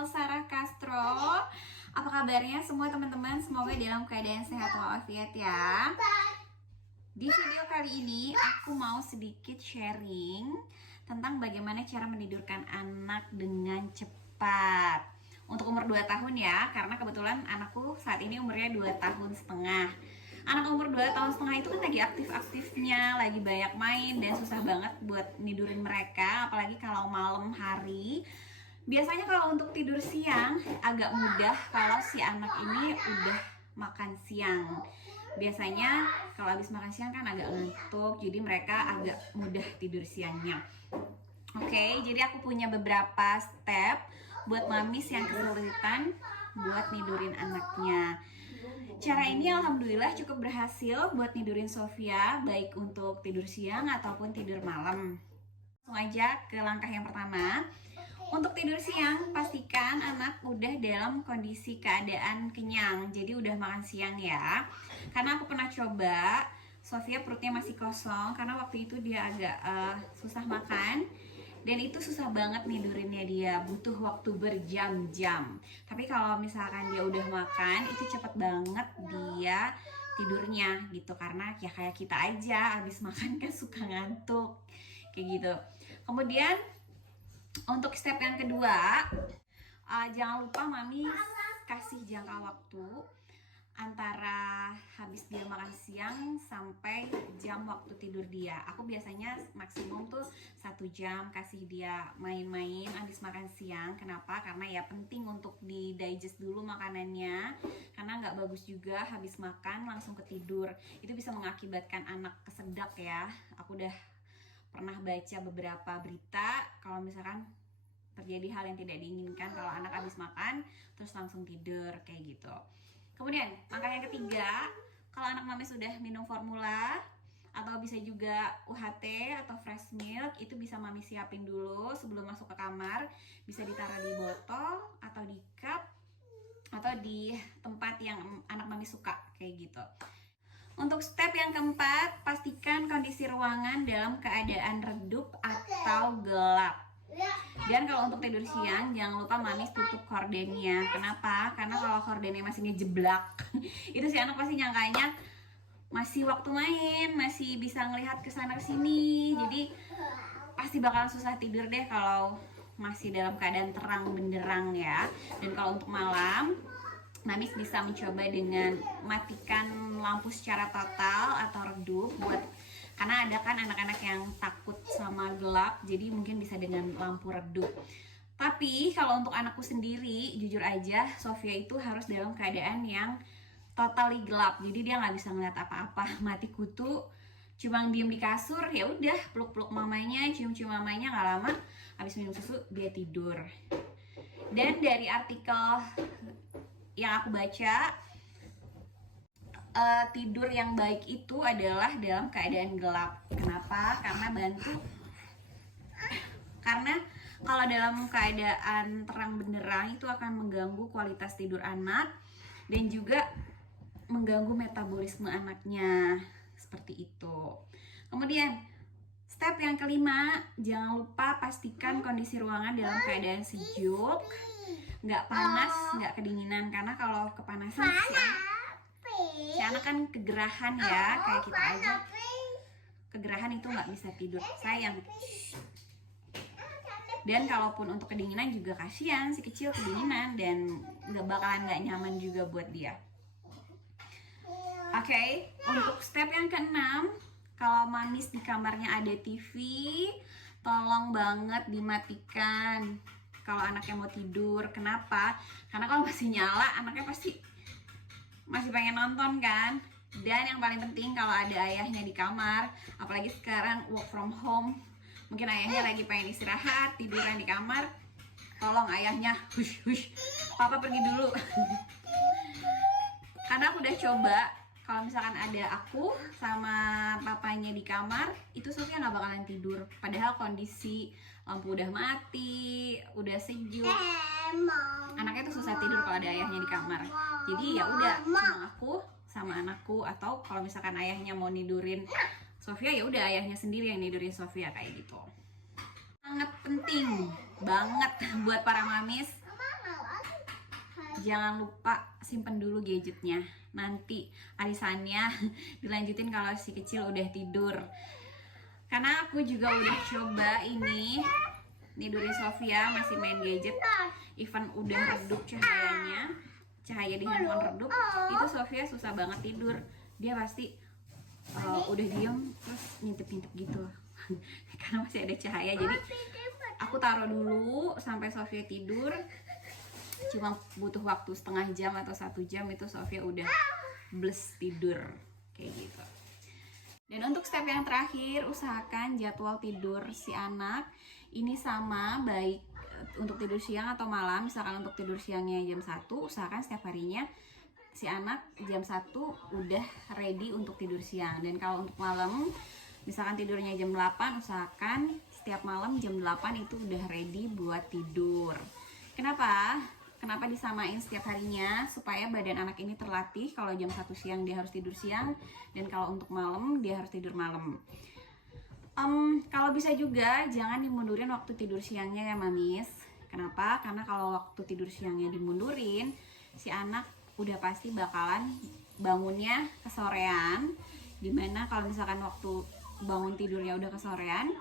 channel Sarah Castro. Apa kabarnya semua teman-teman? Semoga dalam keadaan sehat walafiat ya. Di video kali ini aku mau sedikit sharing tentang bagaimana cara menidurkan anak dengan cepat. Untuk umur 2 tahun ya, karena kebetulan anakku saat ini umurnya 2 tahun setengah. Anak umur 2 tahun setengah itu kan lagi aktif-aktifnya, lagi banyak main dan susah banget buat nidurin mereka, apalagi kalau malam hari. Biasanya kalau untuk tidur siang agak mudah kalau si anak ini udah makan siang. Biasanya kalau habis makan siang kan agak ngantuk, jadi mereka agak mudah tidur siangnya. Oke, jadi aku punya beberapa step buat mamis yang kesulitan buat nidurin anaknya. Cara ini alhamdulillah cukup berhasil buat nidurin Sofia, baik untuk tidur siang ataupun tidur malam. Langsung aja ke langkah yang pertama. Untuk tidur siang, pastikan anak udah dalam kondisi keadaan kenyang, jadi udah makan siang ya. Karena aku pernah coba, Sofia perutnya masih kosong karena waktu itu dia agak susah makan. Dan itu susah banget nidurinnya dia, butuh waktu berjam-jam. Tapi kalau misalkan dia udah makan, itu cepet banget dia tidurnya gitu. Karena ya kayak kita aja, habis makan kan suka ngantuk, kayak gitu. Kemudian untuk step yang kedua, jangan lupa mami kasih jangka waktu antara habis dia makan siang sampai jam waktu tidur dia. Aku biasanya maksimum tuh 1 jam kasih dia main-main habis makan siang. Kenapa? Karena ya penting untuk di digest dulu makanannya. Karena nggak bagus juga habis makan langsung ketidur. Itu bisa mengakibatkan anak kesedak ya. Aku udah pernah baca beberapa berita kalau misalkan terjadi hal yang tidak diinginkan kalau anak habis makan terus langsung tidur kayak gitu. Kemudian langkah yang ketiga, kalau anak mami sudah minum formula atau bisa juga UHT atau fresh milk, itu bisa mami siapin dulu sebelum masuk ke kamar. Bisa ditaruh di botol atau di cup atau di tempat yang anak mami suka kayak gitu. Untuk step yang keempat, pastikan kondisi ruangan dalam keadaan redup atau gelap. Dan kalau untuk tidur siang, jangan lupa mamis tutup kordennya. Kenapa? Karena kalau kordennya masih ngejeblak, itu si anak pasti nyangkanya masih waktu main, masih bisa ngelihat kesana kesini. Jadi pasti bakalan susah tidur deh kalau masih dalam keadaan terang benderang ya. Dan kalau untuk malam, mamis bisa mencoba dengan matikan lampu secara total atau redup karena ada kan anak-anak yang takut sama gelap, jadi mungkin bisa dengan lampu redup. Tapi kalau untuk anakku sendiri, jujur aja Sofia itu harus dalam keadaan yang totally gelap, jadi dia nggak bisa ngeliat apa-apa, mati kutu, cuma diem di kasur, ya udah peluk-peluk mamanya, cium-cium mamanya, nggak lama habis minum susu dia tidur. Dan dari artikel yang aku baca, tidur yang baik itu adalah dalam keadaan gelap. Kenapa? Karena kalau dalam keadaan terang benderang itu akan mengganggu kualitas tidur anak dan juga mengganggu metabolisme anaknya, seperti itu. Kemudian step yang kelima, jangan lupa pastikan kondisi ruangan dalam keadaan sejuk, nggak panas, nggak kedinginan. Karena kalau kepanasan si anak kan kegerahan ya, kayak kita aja kegerahan itu nggak bisa tidur, sayang. Dan kalaupun untuk kedinginan juga kasihan, si kecil kedinginan dan bakalan nggak nyaman juga buat dia. Oke, untuk step yang keenam, kalau mamis di kamarnya ada TV, tolong banget dimatikan kalau anaknya mau tidur. Kenapa? Karena kalau masih nyala anaknya pasti masih pengen nonton kan. Dan yang paling penting kalau ada ayahnya di kamar, apalagi sekarang work from home, mungkin ayahnya lagi pengen istirahat, tiduran di kamar, tolong ayahnya hush hush, papa pergi dulu. Karena aku udah coba, kalau misalkan ada aku sama papanya di kamar, itu Sofia nggak bakalan tidur. Padahal kondisi lampu udah mati, udah sejuk, anaknya tuh susah tidur kalau ada ayahnya di kamar. Jadi ya udah, cuma aku sama anakku, atau kalau misalkan ayahnya mau nidurin Sofia, ya udah ayahnya sendiri yang nidurin Sofia kayak gitu. Sangat penting banget buat para mamis jangan lupa simpen dulu gadgetnya. Nanti arisannya dilanjutin kalau si kecil udah tidur. Karena aku juga udah coba ini tidurin Sofia masih main gadget, even udah redup cahaya di handphone redup, itu Sofia susah banget tidur. Dia pasti udah diem terus ngintip-ngintip gitu karena masih ada cahaya. Jadi aku taruh dulu sampai Sofia tidur, cuma butuh waktu setengah jam atau 1 jam itu Sofia udah bless tidur kayak gitu. Dan untuk step yang terakhir, usahakan jadwal tidur si anak ini sama, baik untuk tidur siang atau malam. Misalkan untuk tidur siangnya jam 1, usahakan setiap harinya si anak jam 1 udah ready untuk tidur siang. Dan kalau untuk malam, misalkan tidurnya jam 8, usahakan setiap malam jam 8 itu udah ready buat tidur. Kenapa disamain setiap harinya? Supaya badan anak ini terlatih kalau jam 1 siang dia harus tidur siang, dan kalau untuk malam dia harus tidur malam. Kalau bisa juga jangan dimundurin waktu tidur siangnya ya mamis. Kenapa? Karena kalau waktu tidur siangnya dimundurin, si anak udah pasti bakalan bangunnya kesorean. Dimana kalau misalkan waktu bangun tidurnya udah kesorean,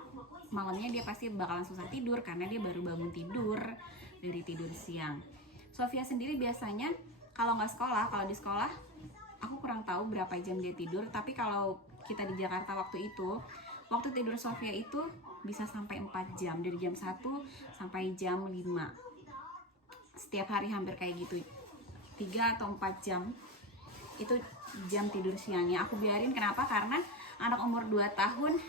malamnya dia pasti bakalan susah tidur karena dia baru bangun tidur dari tidur siang. Sofia sendiri biasanya kalau nggak sekolah, kalau di sekolah aku kurang tahu berapa jam dia tidur, tapi kalau kita di Jakarta waktu itu, waktu tidur Sofia itu bisa sampai 4 jam, dari jam 1 sampai jam 5. Setiap hari hampir kayak gitu, 3 atau 4 jam itu jam tidur siangnya. Aku biarin, kenapa? Karena anak umur 2 tahun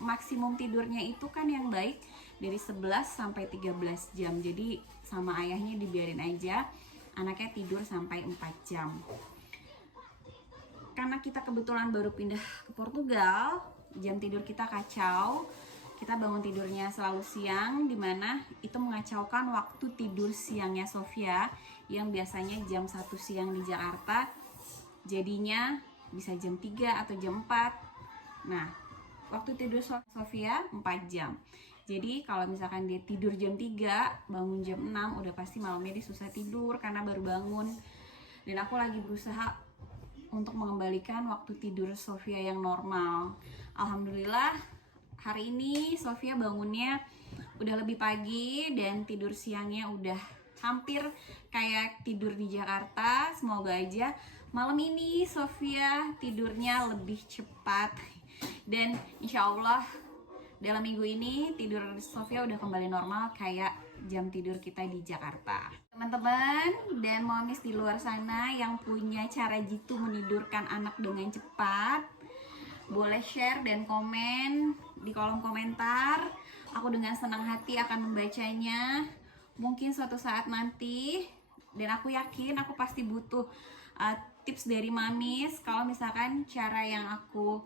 maksimum tidurnya itu kan yang baik dari 11 sampai 13 jam. Jadi sama ayahnya dibiarin aja anaknya tidur sampai 4 jam. Karena kita kebetulan baru pindah ke Portugal, jam tidur kita kacau. Kita bangun tidurnya selalu siang, dimana itu mengacaukan waktu tidur siangnya Sofia yang biasanya jam 1 siang di Jakarta, jadinya bisa jam 3 atau jam 4. Nah, waktu tidur Sofia 4 jam. Jadi kalau misalkan dia tidur jam 3, bangun jam 6, udah pasti malamnya dia susah tidur karena baru bangun. Dan aku lagi berusaha untuk mengembalikan waktu tidur Sofia yang normal. Alhamdulillah hari ini Sofia bangunnya udah lebih pagi dan tidur siangnya udah hampir kayak tidur di Jakarta. Semoga aja malam ini Sofia tidurnya lebih cepat, dan insya Allah dalam minggu ini tidur Sofia udah kembali normal kayak jam tidur kita di Jakarta. Teman-teman dan momis di luar sana yang punya cara jitu menidurkan anak dengan cepat, boleh share dan komen di kolom komentar. Aku dengan senang hati akan membacanya. Mungkin suatu saat nanti, dan aku yakin aku pasti butuh tips dari mamis. Kalau misalkan cara yang aku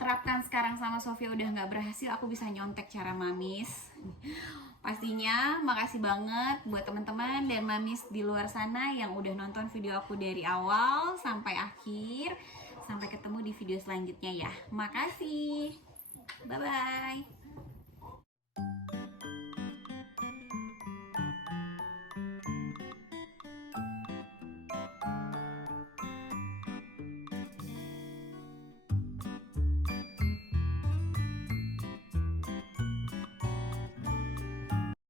terapkan sekarang sama Sofia udah nggak berhasil, aku bisa nyontek cara mamis. Pastinya makasih banget buat teman-teman dan mamis di luar sana yang udah nonton video aku dari awal sampai akhir. Sampai ketemu di video selanjutnya ya. Makasih. Bye bye.